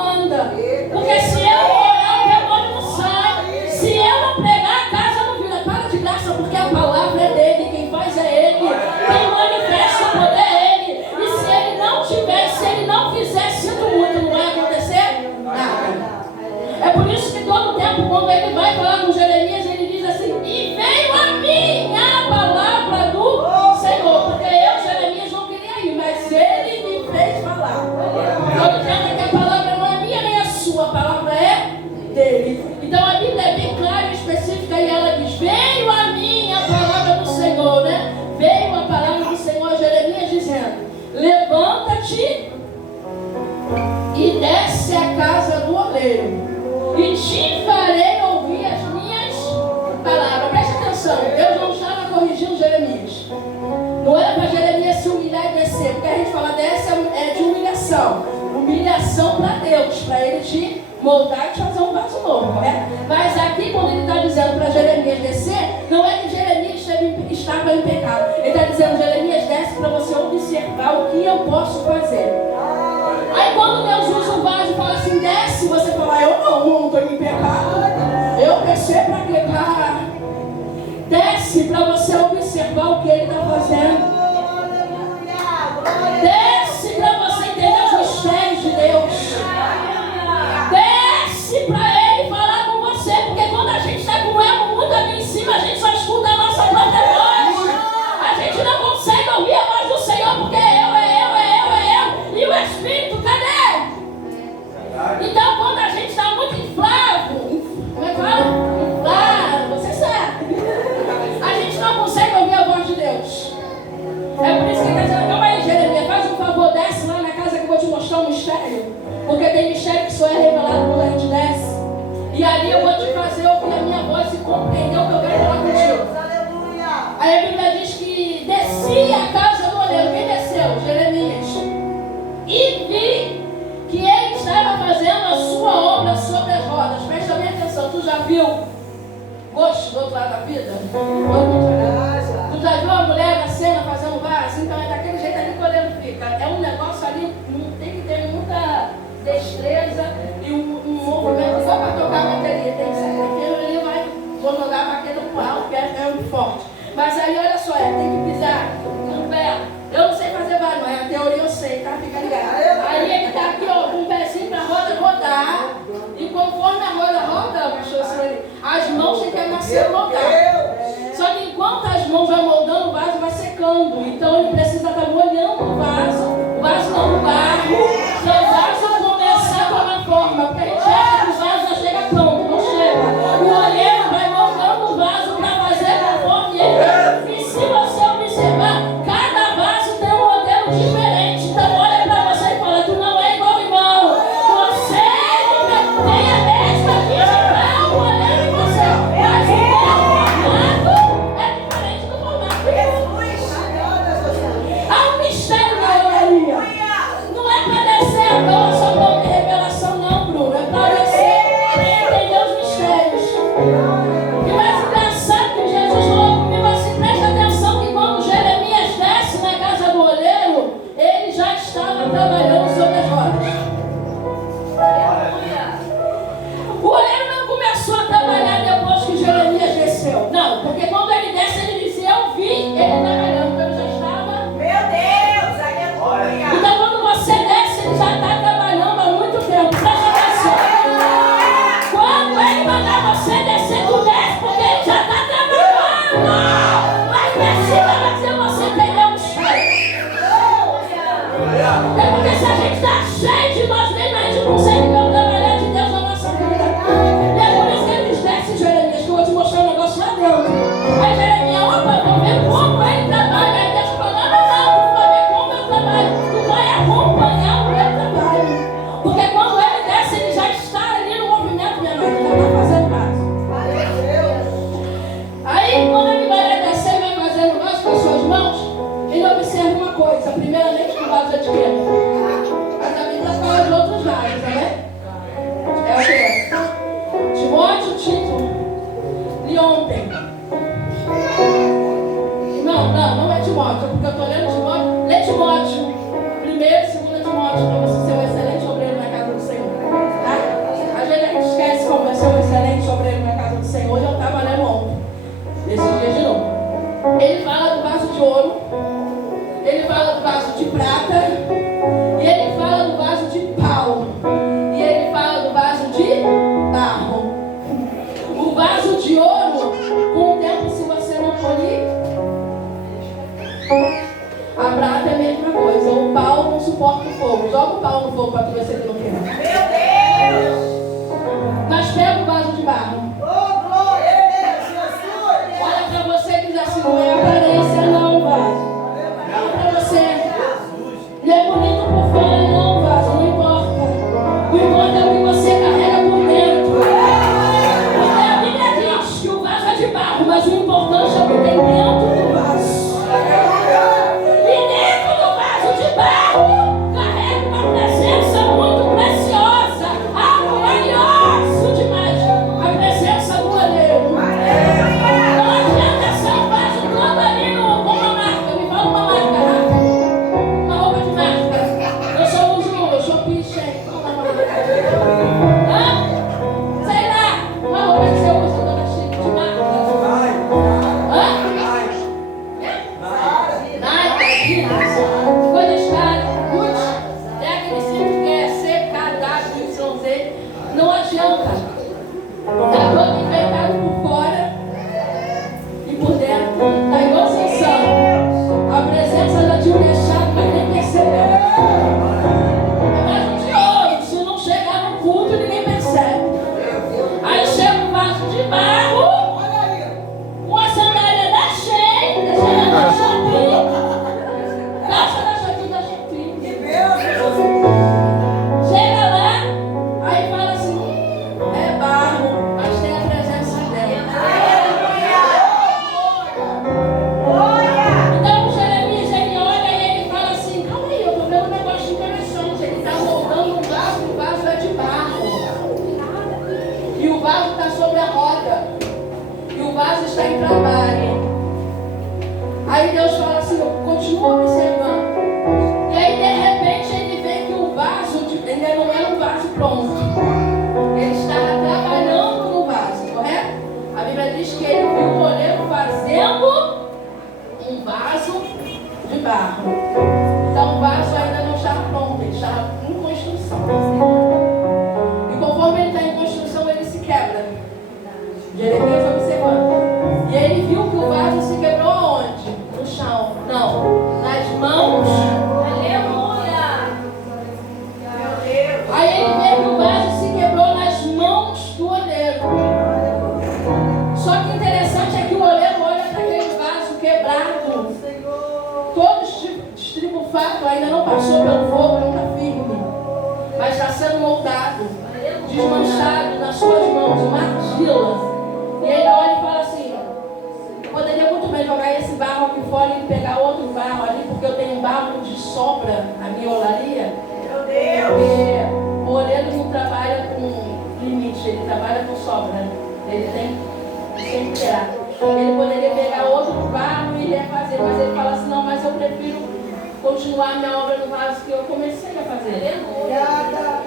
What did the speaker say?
anda. Porque se eu orar, o demônio não sai. Se eu não pregar, a casa não vira. Para de graça, porque a palavra é dele. Quem faz é ele. Quem manifesta o poder é ele. E se ele não tiver, se ele não fizer, sinto muito, não vai acontecer nada. É por isso que todo tempo, quando ele vai falar com Jeremias, ele diz assim: e veio a mim a palavra do Senhor. Porque eu, Jeremias, não queria ir, mas ele me fez falar. Todo tempo que a palavra não é minha nem a sua, a palavra é dele. Então a Bíblia é bem clara e específica e ela diz: veio a mim a palavra do Senhor, né? Veio a palavra do Senhor a Jeremias dizendo: levanta-te e desce à casa do oleiro, e te farei ouvir as minhas palavras. Preste atenção, Deus não estava corrigindo Jeremias. Não era para Jeremias se humilhar e descer, porque a gente fala dessa é de humilhação. Humilhação para Deus, para ele te moldar e te fazer um vaso novo, correto? Mas aqui, quando ele está dizendo para Jeremias descer, não é que Jeremias estava em pecado. Ele está dizendo: Jeremias, desce para você observar o que eu posso fazer. Aí quando Deus usa um vaso e fala assim: desce, você fala: eu não estou em pecado. Eu descer para quê, cara? Desce para você observar o que ele está fazendo. Desce para você entender os mistérios de Deus. Desce para ele falar com você, porque quando a gente está com o ego muito ali em cima, a gente só escuta a nossa própria voz. A gente não consegue ouvir a voz do Senhor, porque é eu. E o Espírito, cadê? Então, quando a gente está muito inflado, como é que fala? Inflado, você sabe. A gente não consegue ouvir a voz de Deus. É por isso que ele está dizendo: calma aí, Jeremias, faz um favor, desce lá na casa que eu vou te mostrar um mistério. Porque tem mistério que só é revelado quando a gente desce. E ali eu vou te fazer ouvir a minha voz e compreender o que eu quero falar contigo. Aí a Bíblia diz que descia a casa do oleiro. Quem desceu? Jeremias. E vi que ele estava fazendo a sua obra sobre as rodas. Presta bem atenção, tu já viu gosto do outro lado da vida? Tu já viu a mulher na cena fazendo vaso? Então é daquele jeito ali que o oleiro fica. É um negócio ali, não tem que ter muita destreza e um movimento só para tocar a bateria. Tem que ser aquele ali, vou jogar a bateria pro alto, que é muito forte. Mas aí olha só, tem que pisar no pé. Eu não sei fazer vaso, mas a teoria eu sei, tá? Fica ligado. Aí ele tá aqui, ó, com um pezinho pra roda rodar. E conforme a roda roda, pastor Ciro, as mãos têm que nascer moldar. Só que enquanto as mãos vão moldando, o vaso vai secando. Então ele precisa estar molhando o vaso não, o barro. Se o vaso começar a tomar forma, porque a gente acha que o vaso já chega pronto, não chega. O olheiro vai moldando o vaso para fazer conforme ele. E se você observar, cada vaso tem um modelo diferente. Então olha para você e fala: tu não é igual, irmão. Você tem a mesma digital, o olheiro em você. Mas o teu formato é diferente do formato de Jesus. Há um mistério na oleria. Não é para descer a bola só para ouvir revelação, não, Bruno. É para descer para entender os mistérios. E mais engraçado que Jesus falou comigo assim: presta atenção que quando Jeremias desce na casa do oleiro, ele já estava trabalhando sobre as rodas. O oleiro não começou a trabalhar depois que Jeremias desceu. Não, porque quando ele desce, ele disse: eu vi ele trabalhando, então ele já estava. Meu Deus, aleluia. Então quando você desce, ele já está trabalhando há muito tempo. Presta atenção. Quando ele mandar você descer, tu desce, porque ele já está trabalhando. Mas precisa fazer você entender o mistério. É porque se a gente está cheio de nós mesmos, a gente não consegue ver o trabalhar de Deus na nossa vida. E é por isso que ele diz: desce, Jeremias, que eu vou te mostrar um negócio lá dentro. Aí Jeremias: opa, eu vou ver como ele trabalha. Aí Deus falou: não, tu vai ver como eu trabalho. Tu vai acompanhar o meu trabalho. Porque quando ele desce, ele já está ali no movimento, minha mãe, já está fazendo vaso. Aí quando ele vai descer e vai fazendo vaso com as suas mãos, ele observa uma coisa. Primeiramente, que o vaso é de quê? Mas a Bíblia fala de outros vasos, né? É o quê? Timóteo, Tito, Leontem. Não é Timóteo, porque eu estou lendo Timóteo. Lê Timóteo, 1º e 2º Timóteo, para você ser um excelente obreiro na casa do suporta o fogo. Joga o pau no fogo para tu ver se ele não queima. Meu Deus! Mas pega o vaso de barro. Oh, glória a Deus, Jesus! Olha para você e diz assim, não é aparência não, vaso. Olha para você. Ele é bonito por fora, não, vaso, não importa. O importa é o que você carrega por dentro. Porque a Bíblia diz que o vaso é de barro, mas o importante é o que tem dentro do vaso. E dentro do vaso de barro, carrega uma presença muito preciosa, algo valioso demais. A presença do oleiro. Não adianta ser um vaso todo ali com uma marca. Me fala uma marca rápida. Uma roupa de marca. Eu só uso Shopee, Shein. Hã? Sei lá. Uma roupa que você usa, dona Chico, de marca. Hã? Nike, coisas caras, Gucci, é aquele cinto que é CKWYZ. Não adianta. Está todo enfeitado por fora e por dentro. Está igual Sansão. A presença da Júlia é chata, mas nem percebeu. É mais um de ouro. Se não chegar no culto, ninguém percebe. Aí chega um vaso de barro, com a sandália da Shein, da Shein da Shopee. Calça da Shopee da Shopee. Chega lá, aí fala assim, é barro, mas tem a presença dela. Então Jeremias, ele olha e ele fala assim, calma aí, eu tô vendo um negócio interessante. Ele está moldando um vaso, o vaso é de barro. E o vaso está sobre a roda. E o vaso está em trabalho. Aí Deus fala assim, continua observando. E aí de repente ele vê que o vaso ainda não era um vaso pronto. Ele estava trabalhando no vaso, correto? A Bíblia diz que ele viu o oleiro fazendo um vaso de barro. Então o vaso ainda não estava pronto, ele estava em construção. E conforme ele está em construção, ele se quebra. Jeremias observando. E ele viu que o vaso se quebrou aonde? No chão. Não, nas mãos. Aleluia! Meu Deus! Aí ele vê que o vaso se quebrou nas mãos do oleiro. Só que interessante é que o oleiro olha para aquele vaso quebrado, todo estribufado, ainda não passou pelo fogo, não está firme, mas está sendo moldado, desmanchado nas suas mãos, uma argila. E aí ele olha e fala assim, eu poderia muito bem jogar esse barro aqui fora e pegar outro barro ali, porque eu tenho um barro de sobra na minha olaria. Meu Deus! Porque o oleiro não trabalha com limite, ele trabalha com sobra. Ele tem sempre terá. Ele poderia pegar outro barro e refazer, mas ele fala assim, não, mas eu prefiro continuar a minha obra no vaso que eu comecei a fazer. Obrigada!